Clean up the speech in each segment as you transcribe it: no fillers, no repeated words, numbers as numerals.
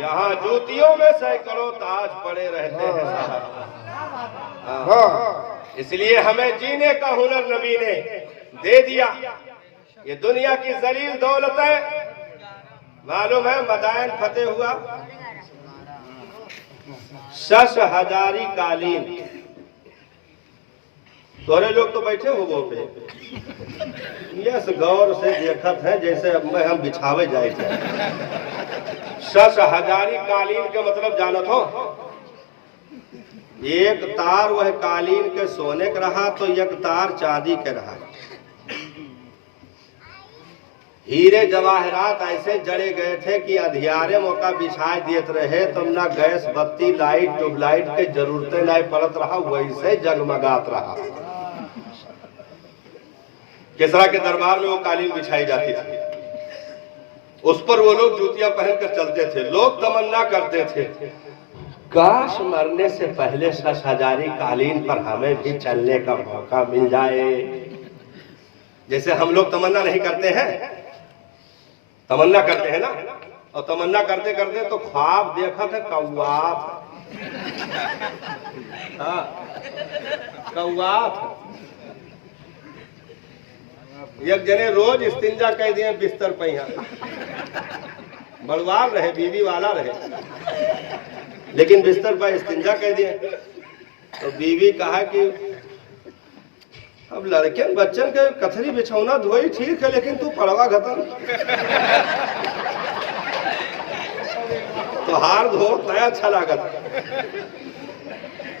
यहाँ जूतियों में सैकड़ों ताज पड़े रहते हैं साहब। हाँ, इसलिए हमें जीने का हुनर नबी ने दे दिया। ये दुनिया की जलील दौलतें मालूम है, मदायन फतेह हुआ, शश हजारी कालीन। थोड़े लोग तो बैठे हो वो पे, यस गौर से देखत है जैसे अब में हम बिछावे जाए थे। शश हजारी कालीन के मतलब जानत हो? एक तार वह कालीन के सोने का रहा तो एक तार चांदी के रहा। हीरे जवाहरात ऐसे जड़े गए थे कि अंधियारे मौका बिछाए देते रहे, तुम ना गैस बत्ती लाइट ट्यूबलाइट के जरूरतें नहीं पड़त रहा, वैसे जगमगात रहा। किसरा के दरबार में वो कालीन बिछाई जाती थी, उस पर वो लोग जूतियां पहनकर चलते थे। लोग तमन्ना करते थे काश मरने से पहले शश हजारी कालीन पर हमें भी चलने का मौका मिल जाए। जैसे हम लोग तमन्ना नहीं करते हैं, तमन्ना करते हैं ना, और तमन्ना करते करते तो ख्वाब देखा था कौवा। हाँ, कौवा। एक जने रोज इस्तिंजा कह दिए बिस्तर पे, यहाँ बड़वार रहे, बीवी वाला रहे, लेकिन बिस्तर पर इस्तिंजा कह दिए। तो बीवी कहा कि अब लड़के बच्चन के कथरी बिछौना धोई ठीक है, लेकिन तू पड़वा घतन तो हार धो नया अच्छा लागत।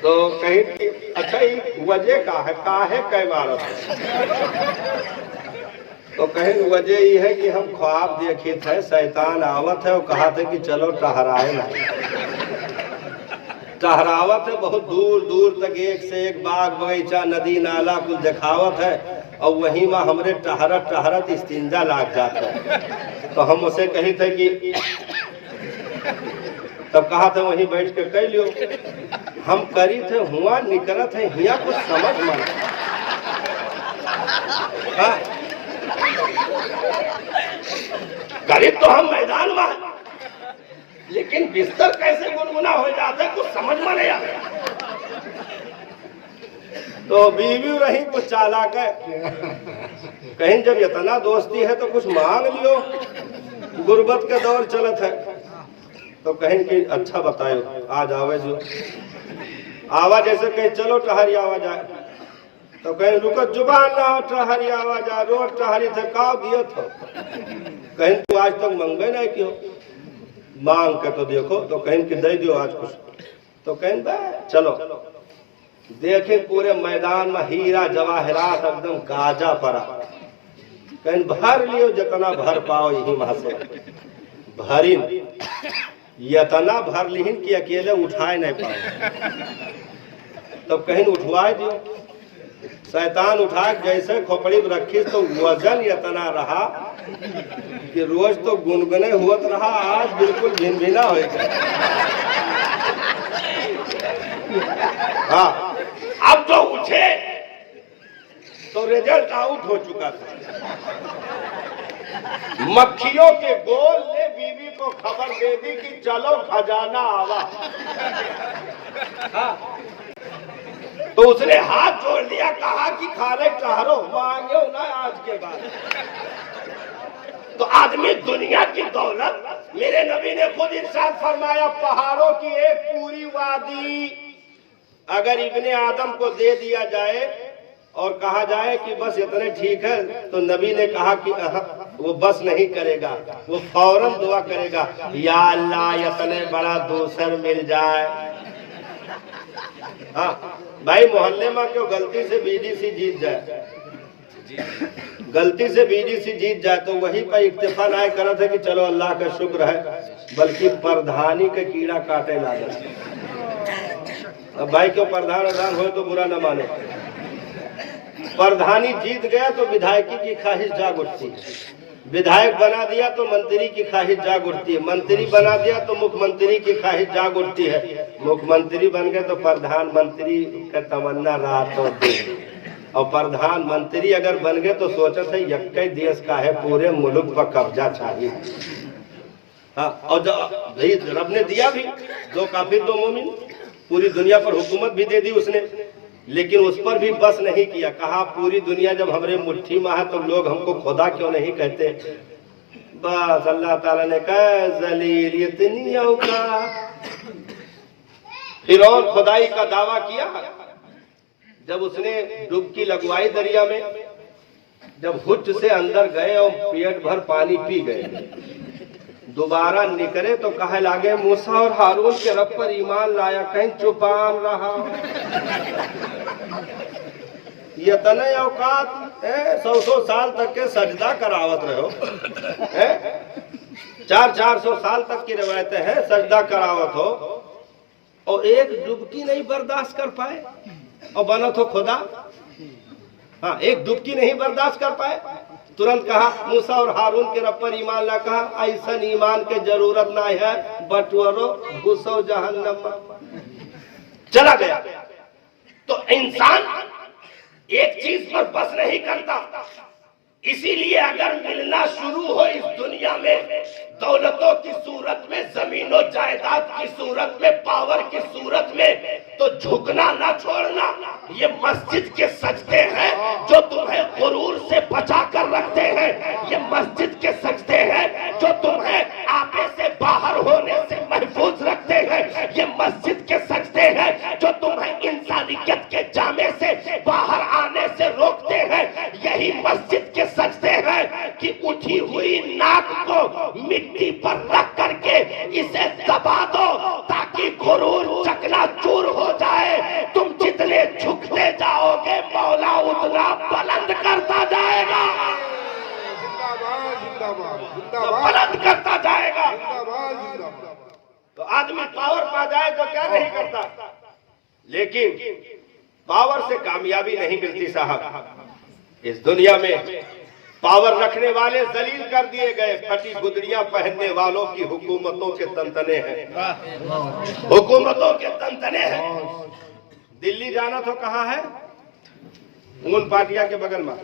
तो कहीं अच्छा ही वजह का है, काहे कै मारत है? तो कहीं वजह ये है कि हम ख्वाब देखे थे, शैतान आवत है और कहा था कि चलो टहराए ना। टहरावत है बहुत दूर दूर तक, एक से एक बाग बगीचा नदी नाला कुछ दिखावत है, और वहीं में हमरे टहरत टहरत इस्तिंजा लाग जाता है। तो हम उसे कही थे कि तब कहा था वहीं बैठ के कह लियो। हम करी थे हुआ निकलत है, हिया कुछ समझ मन। करीब तो हम मैदान में, लेकिन बिस्तर कैसे गुनगुना हो जाता है कुछ समझ में नहीं आता। तो बीवी रही कुछ चालाक है, कहीं जब इतना दोस्ती है तो कुछ मांग लियो, गुर्बत के दौर चलत है। तो कहीं कि अच्छा बतायो आज आवे जो आवाज ऐसे कहीं चलो टहरी आवाज आए, तो कहीं रुको जुबान ना टहरी आवाज आ, रोज टहरी थे का दियो था, कहीं तू आज तक मंगे नहीं क्यों, मांग के तो देखो। तो कहीं कि दे दियो आज कुछ, तो कहीं चलो देखे पूरे मैदान में हीरा जवाहरात एकदम गाजा पड़ा, कहीं भर लियो जितना भर पाओ, यही वहां से भरी इतना भर लिहिन कि अकेले उठाए नहीं पाओ। तो कहीं उठवाए दियो, शैतान उठा जैसे खोपड़ी में रखी तो वजन इतना रहा कि रोज तो गुनगुने हुआ रहा, आज बिल्कुल भिनभिना हो गया। हाँ, अब तो उठे तो रिजल्ट आउट हो चुका था। मक्खियों के गोल ने बीवी को खबर दे दी कि चलो खजाना आवा। हाँ, तो उसने हाथ जोड़ दिया, कहा कि खाने ठहरो, मांगे ना आज के बाद। तो आदमी दुनिया की दौलत, मेरे नबी ने खुद इरशाद फरमाया, पहाड़ों की एक पूरी वादी अगर इब्ने आदम को दे दिया जाए और कहा जाए कि बस इतने ठीक है, तो नबी ने कहा कि वो बस नहीं करेगा, वो फौरन दुआ करेगा, या अल्लाह इतने बड़ा दूसर मिल जाए। हाँ भाई, मोहल्ले में क्यों गलती से बीडीसी जीत जाए, गलती से बीडीसी जीत जाए तो वही पर इक्तिफा ना करा था कि चलो अल्लाह का शुक्र है, बल्कि प्रधानी के कीड़ा काटे लागे। अब भाई क्यों प्रधान हो तो बुरा न माने, प्रधानी जीत गया तो विधायकी की ख्वाहिश जाग उठती है, विधायक बना दिया तो मंत्री की ख्वाहिश जाग उठती है, मंत्री बना दिया तो मुख्यमंत्री की ख्वाहिश जाग उठती है, मुख्यमंत्री बन गए तो प्रधानमंत्री का तमन्ना रात और दिन, और प्रधानमंत्री अगर बन गए तो सोचा था यक्कई देश का है, पूरे मुल्क पर कब्जा चाहिए। हाँ, और रब ने दिया भी, 2 काफिर 2 मोमिन, पूरी दुनिया पर हुकूमत भी दे दी उसने, लेकिन उस पर भी बस नहीं किया। कहा पूरी दुनिया जब हमरे मुट्ठी में है तो लोग हमको खुदा क्यों नहीं कहते। बस अल्लाह ताला ने कहा जलील इतनी औकात। फिरौन खुदाई का दावा किया, जब उसने डुबकी लगवाई दरिया में, जब हुच से अंदर गए और पेट भर पानी पी गए, दोबारा निकले तो कहे लागे मूसा और हारून के रब पर ईमान लाया, कहीं चुपान रहा। ये तने औकात 100 साल तक के सजदा करावत रहो, 400 साल तक की रवायतें हैं, सजदा करावत हो और एक डुबकी नहीं बर्दाश्त कर पाए और बना तो खुदा। हाँ, एक डुबकी नहीं बर्दाश्त कर पाए, तुरंत कहा मूसा और हारून के रब पर ईमान ला। कहा ऐसा ईमान के जरूरत ना है, बटवरो घुसो जहन्नम। चला गया। तो इंसान एक चीज पर बस नहीं करता, इसीलिए अगर मिलना शुरू हो इस दुनिया में दौलतों की सूरत में, जमीनों जायदाद की सूरत में, पावर की सूरत में, तो झुकना ना छोड़ना। ये मस्जिद के सजदे हैं जो तुम्हें गुरूर से बचा कर रखते हैं। ये मस्जिद के सजदे हैं जो तुम्हें आपे से बाहर होने से महफूज रखते हैं। ये मस्जिद के सजदे हैं जो तुम्हें इंसानियत के जामे से बाहर आने से रोकते हैं। यही मस्जिद के सजदे हैं कि उठी हुई नाक को मिट्टी पर रख करके इसे दबा दो ताकि गुरूर चकनाचूर हो जाए। तुम जितने झुकते जाओगे मौला उतना बुलंद करता जाएगा, बुलंद करता जाएगा। तो आदमी पावर पा जाए तो क्या नहीं करता, लेकिन पावर से कामयाबी नहीं मिलती साहब। इस दुनिया में पावर रखने वाले जलील कर दिए गए, फटी गुदड़ियां पहनने वालों की हुकूमतों के तंतने हैं, हुकूमतों के तंतने हैं। दिल्ली जाना तो कहाँ है, उन पार्टिया के बगल में।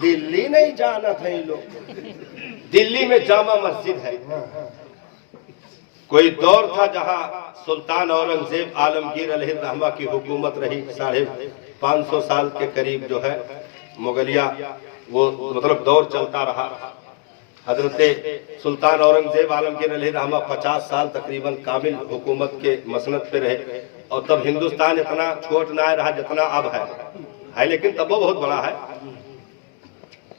दिल्ली नहीं जाना था इन लोग, दिल्ली में जामा मस्जिद है। कोई दौर था जहां सुल्तान औरंगजेब आलमगीर अलैहिर्रहमा की हुकूमत रही, 550 साल के करीब जो है मुगलिया वो मतलब दौर चलता रहा। हजरत सुल्तान औरंगजेब आलमगीर अलैहिर्रहमा 50 साल तकरीबन कामिल हुकूमत के मसनद पे रहे। और तब हिंदुस्तान इतना छोट ना रहा जितना अब है, लेकिन तब वो बहुत बड़ा है।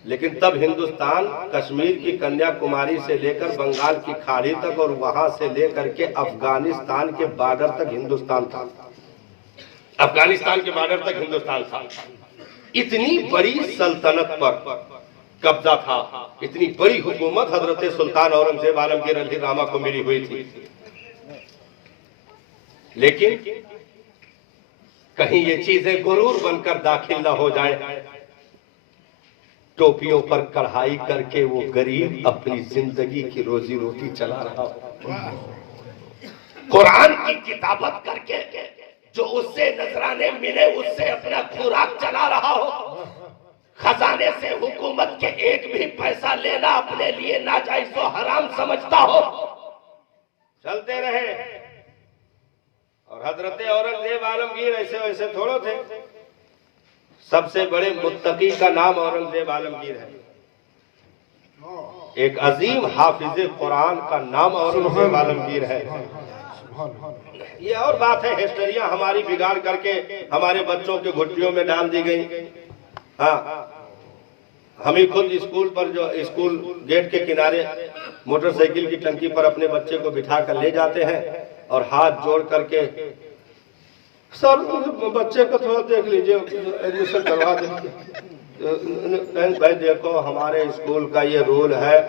लेकिन तब हिंदुस्तान कश्मीर की कन्याकुमारी से लेकर बंगाल की खाड़ी तक और वहां से लेकर के अफगानिस्तान के बॉर्डर तक हिंदुस्तान था, अफगानिस्तान के बॉर्डर तक हिंदुस्तान था। इतनी बड़ी सल्तनत पर कब्जा था, इतनी बड़ी हुकूमत हजरत सुल्तान औरंगजेब आलमगीर अलैहिर्रहमा को मिली हुई थी। लेकिन कहीं ये चीजें गुरूर बनकर दाखिल न हो जाए, टोपियों पर कढ़ाई करके वो गरीब अपनी जिंदगी की रोजी रोटी चला रहा हो, कुरान की किताबत करके जो उससे नजराने मिले उससे अपना खुराक चला रहा हो, खजाने से हुकूमत के एक भी पैसा लेना अपने लिए नाजायज व हराम समझता हो, चलते रहे। और हजरत औरंगजेब आलमगीर ऐसे वैसे थोड़ो थे, सबसे बड़े मुत्तकी का नाम औरंगजेब आलमगीर है। एक अजीम हाफिज कुरान का नाम औरंगजेब आलमगीर है। ये और बात है, हिस्ट्रियां हमारी बिगाड़ करके हमारे बच्चों के घुट्टियों में डाल दी गई। हाँ, हम ही खुद स्कूल पर जो स्कूल गेट के किनारे मोटरसाइकिल की टंकी पर अपने बच्चे को बिठा कर ले जाते हैं और हाथ जोड़ करके, सर बच्चे को थोड़ा देख लीजिए, एडमिशन करवा देंगे। भाई देखो हमारे स्कूल का ये रूल है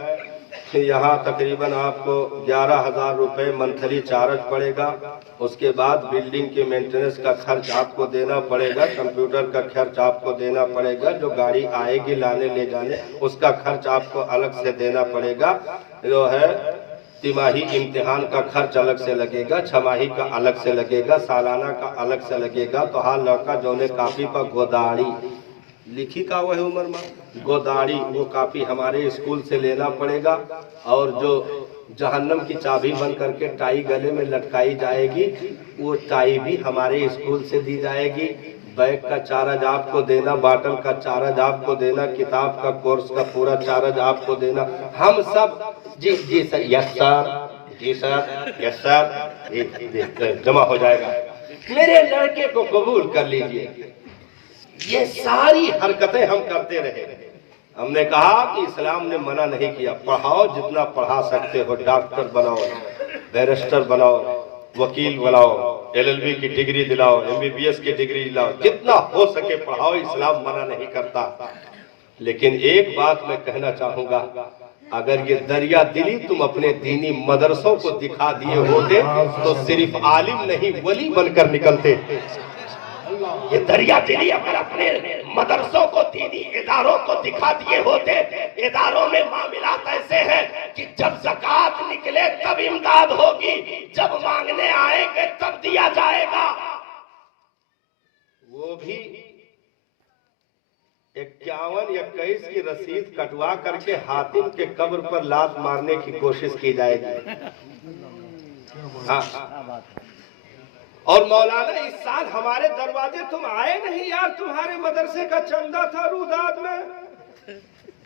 कि यहाँ तकरीबन आपको 11,000 रुपए मंथली चार्ज पड़ेगा, उसके बाद बिल्डिंग के मेंटेनेंस का खर्च आपको देना पड़ेगा, कंप्यूटर का खर्च आपको देना पड़ेगा, जो गाड़ी आएगी लाने ले जाने उसका खर्च आपको अलग से देना पड़ेगा, जो है तिमाही इम्तिहान का खर्च अलग से लगेगा, छमाही का अलग से लगेगा, सालाना का अलग से लगेगा। तो हाँ लड़का जो ने काफी पर गोदाड़ी लिखी का वही उम्र में गोदाड़ी वो कापी हमारे स्कूल से लेना पड़ेगा, और जो जहन्नम की चाबी बन करके टाई गले में लटकाई जाएगी वो टाई भी हमारे स्कूल से दी जाएगी। बैग का चार्ज आपको देना, बॉटल का चार्ज आपको देना, किताब का कोर्स का पूरा चार्ज आपको देना। हम सब जी जी सर, यस सर, जी सर, यस सर, जमा हो जाएगा। मेरे लड़के को कबूल कर लीजिए। ये सारी हरकतें हम करते रहे। हमने कहा कि इस्लाम ने मना नहीं किया, पढ़ाओ जितना पढ़ा सकते हो, डॉक्टर बनाओ, बैरिस्टर बनाओ, वकील बनाओ, LLB की डिग्री दिलाओ, MBBS की डिग्री दिलाओ, जितना हो सके पढ़ाओ, इस्लाम मना नहीं करता। लेकिन एक बात मैं कहना चाहूंगा, अगर ये दरिया दिली तुम अपने दीनी मदरसों को दिखा दिए होते तो सिर्फ आलिम नहीं वली बनकर निकलते। ये दरिया दिली अगर अपने मदरसों को, दीनी इदारों को दिखा दिए होते, इदारों में मामलात ऐसे हैं कि जब ज़कात निकले तब इमदाद होगी, जब मांगने आएंगे तब दिया जाएगा। वो भी 51-21 की रसीद कटवा करके हातिम के कब्र पर लात मारने की कोशिश की जाएगी। हाँ। और मौलाना इस साल हमारे दरवाजे तुम आए नहीं यार, तुम्हारे मदरसे का चंदा था रूदाद में,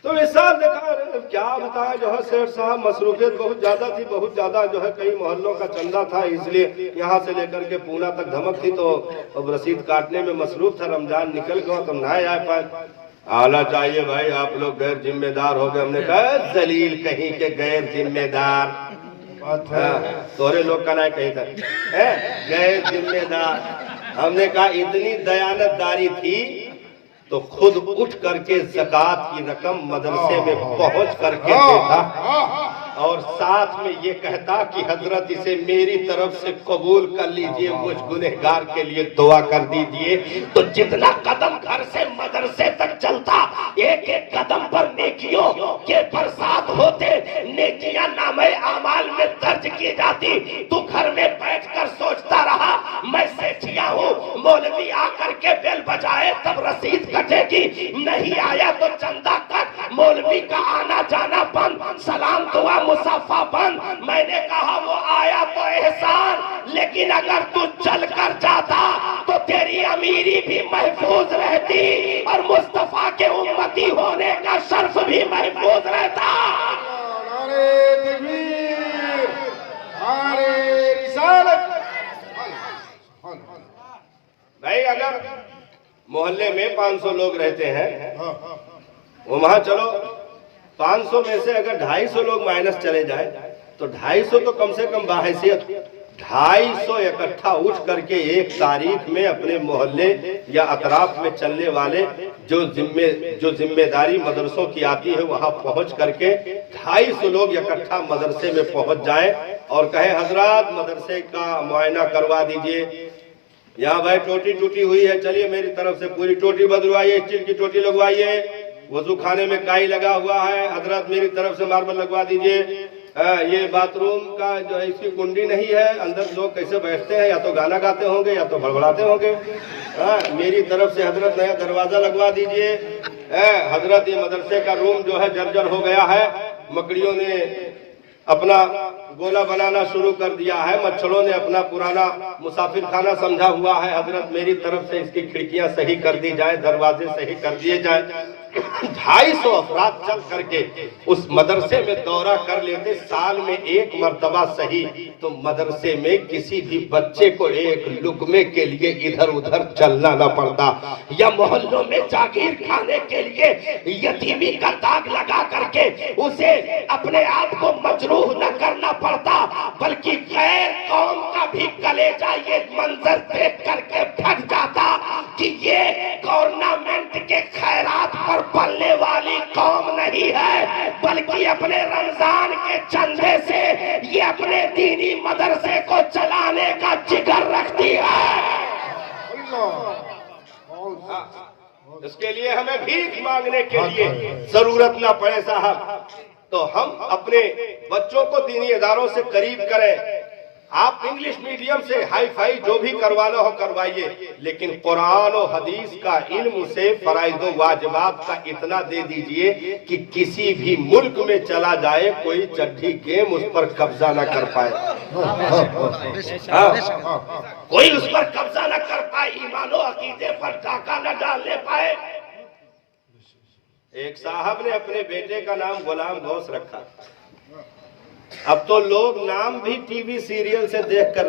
तो इस साल देखा क्या बताया, जो है सेठ साहब मसरूफियत बहुत ज्यादा थी, बहुत ज्यादा जो है कई मोहल्लों का चंदा था, इसलिए यहाँ से लेकर के पूना तक धमक थी, तो अब रसीद काटने में मसरूफ था, रमजान निकल गया तो ना आ पाए। आना चाहिए भाई, आप लोग गैर जिम्मेदार हो गए। हमने कहा जलील कहीं के गैर जिम्मेदार, तोरे लोग का ना कहीं था गैर जिम्मेदार। हमने कहा इतनी दयानतदारी थी तो खुद उठ करके ज़कात की रकम मदरसे में पहुंच करके देता, और साथ में ये कहता कि हजरत इसे मेरी तरफ से कबूल कर लीजिए, मुझ गुनहगार के लिए दुआ कर दीजिए। तो जितना कदम घर से मदरसे तक चलता, एक एक कदम पर नेकियों के बरसात होते, नेकियां नामे आमाल में दर्ज की जाती। तू घर में बैठकर सोचता रहा मैं सेठिया हूँ, मौलवी आकर के बेल बजाए तब रसीद कटेगी, नहीं आया तो चंदा कट, मौलवी का आना जाना बंद, सलाम दुआ मुसाफा बंद। मैंने कहा वो आया तो एहसान, लेकिन अगर तू चल कर जाता तो तेरी अमीरी भी महफूज रहती और मुस्तफा के उम्मती होने का शर्फ भी महफूज रहता। भाई अगर मोहल्ले में 500 लोग रहते हैं, वहां चलो 500 में से अगर 250 लोग माइनस चले जाए तो 250 तो कम से कम बाहैसियत 250 इकट्ठा उठ करके एक तारीख में अपने मोहल्ले या अतराफ में चलने वाले जो जिम्मेदारी मदरसों की आती है वहां पहुंच करके 250 लोग इकट्ठा मदरसे में पहुंच जाए और कहे हजरात मदरसे का मुआयना करवा दीजिए, यहाँ भाई टोटी टूटी हुई है, चलिए मेरी तरफ से पूरी टोटी बदलवाइए, स्टील की टोटी लगवाइए, वजू खाने में काई लगा हुआ है, हजरत मेरी तरफ से मार्बल लगवा दीजिए, ये बाथरूम का जो है इसकी कुंडी नहीं है, अंदर लोग कैसे बैठते हैं, या तो गाना गाते होंगे या तो बड़बड़ाते होंगे, मेरी तरफ से हजरत नया दरवाजा लगवा दीजिए, हजरत ये मदरसे का रूम जो है जर्जर हो गया है, मकड़ियों ने अपना गोला बनाना शुरू कर दिया है, मच्छरों ने अपना पुराना मुसाफिर खाना समझा हुआ है, हजरत मेरी तरफ से इसकी खिड़कियां सही कर दी जाए, दरवाजे सही कर दिए जाए। 250 अफराद चल करके उस मदरसे में दौरा कर लेते, साल में एक मर्तबा सही, तो मदरसे में किसी भी बच्चे को एक लुकमे के लिए इधर उधर चलना न पड़ता, या मोहल्लों में जागीर खाने के लिए यतीमी का दाग लगा करके उसे अपने आप को मजरूह न करना पड़ता, बल्कि गैर कौम का भी कलेजा ये मंजर देख करके फट जाता कि ये गवर्नमेंट के खैरात पर पलने वाली कौम नहीं है, बल्कि अपने रमजान के चंदे से ये अपने दीनी मदरसे को चलाने का जिगर रखती है। इसके लिए हमें भीख मांगने के लिए जरूरत ना पड़े साहब, तो हम अपने बच्चों को दीनी इदारों से करीब करें, आप इंग्लिश मीडियम से हाई फाई जो भी करवाना हो करवाइए, लेकिन कुरान और हदीस का इल्म से फराइज वाजिबात का इतना दे दीजिए कि किसी भी मुल्क में चला जाए कोई चड्ढी गेम उस पर कब्जा न कर पाए। कोई उस पर कब्जा न कर पाए, ईमानो अकीदे पर डाका न डालने पाए। एक साहब ने अपने बेटे का नाम गुलाम गौस रखा। अब तो लोग नाम भी टीवी सीरियल से देखकर